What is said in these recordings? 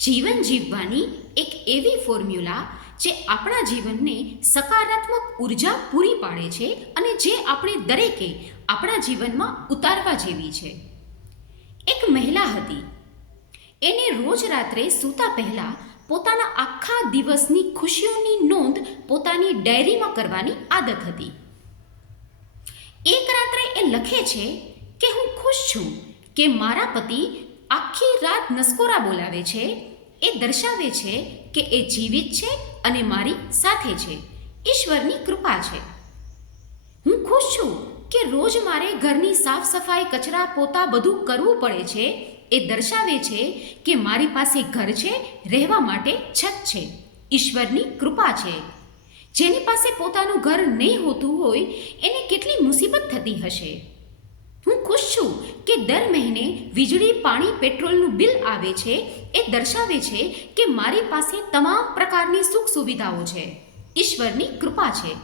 જીવન જીવવાની એક એવી ફોર્મ્યુલા જે આપણા જીવનને સકારાત્મક ઉર્જા પૂરી પાડે છે અને જે આપણે દરેકે આપણા જીવનમાં ઉતારવા જેવી છે. એક મહિલા હતી. એને રોજ રાત્રે સૂતા પહેલાં પોતાના આખા દિવસની ખુશીઓની નોંધ પોતાની ડાયરીમાં કરવાની આદત હતી. એક રાત્રે એ લખે છે કે હું ખુશ છું કે મારા પતિ આખી રાત નસકોરા બોલાવે છે. એ દર્શાવે છે કે એ જીવિત છે અને મારી સાથે છે. ઈશ્વરની કૃપા છે. હું ખુશ છું કે રોજ મારે ઘરની સાફ સફાઈ, કચરા, પોતા બધું કરવું પડે છે. એ દર્શાવે છે કે મારી પાસે ઘર છે, રહેવા માટે છત છે. ઈશ્વરની કૃપા છે. જેની પાસે પોતાનું ઘર નહીં હોતું હોય એને કેટલી મુસીબત થતી હશે. હું ખુશ છું કે દર મહિને વીજળી, પાણી, પેટ્રોલનું બિલ આવે છે. એ દર્શાવે છે કે મારી પાસે તમામ પ્રકારની સુખ સુવિધાઓ છે. ઈશ્વરની કૃપા છે.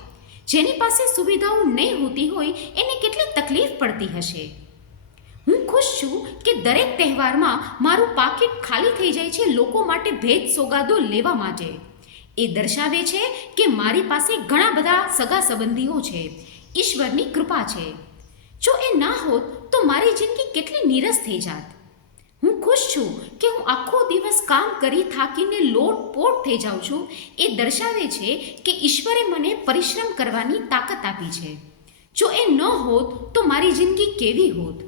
જેની પાસે સુવિધાઓ નહીં હોતી હોય એને કેટલી તકલીફ પડતી હશે. હું ખુશ છું કે દરેક તહેવારમાં મારું પાકીટ ખાલી થઈ જાય છે લોકો માટે ભેટ સોગાદો લેવા માટે. એ દર્શાવે છે કે મારી પાસે ઘણા બધા સગા સંબંધીઓ છે. ઈશ્વરની કૃપા છે. જો એ ના હોત તો મારી જિંદગી કેટલી નીરસ થઈ જાત. હું ખુશ છું કે હું આખો દિવસ કામ કરી થાકીને લોટપોટ થઈ જાઉં છું. એ દર્શાવે છે કે ઈશ્વરે મને પરિશ્રમ કરવાની તાકાત આપી છે. જો એ ન હોત તો મારી જિંદગી કેવી હોત.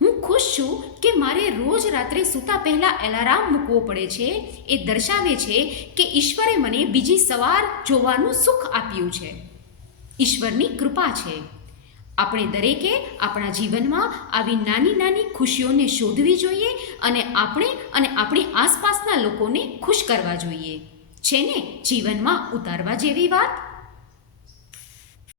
હું ખુશ છું કે મારે રોજ રાત્રે સૂતા પહેલાં એલાર્મ મૂકવો પડે છે. એ દર્શાવે છે કે ઈશ્વરે મને બીજી સવાર જોવાનું સુખ આપ્યું છે. ઈશ્વરની કૃપા છે. આપણે દરેકે આપણા જીવનમાં આવી નાની નાની ખુશીઓને શોધવી જોઈએ અને આપણે અને આપણી આસપાસના લોકોને ખુશ કરવા જોઈએ. છે ને જીવનમાં ઉતારવા જેવી વાત.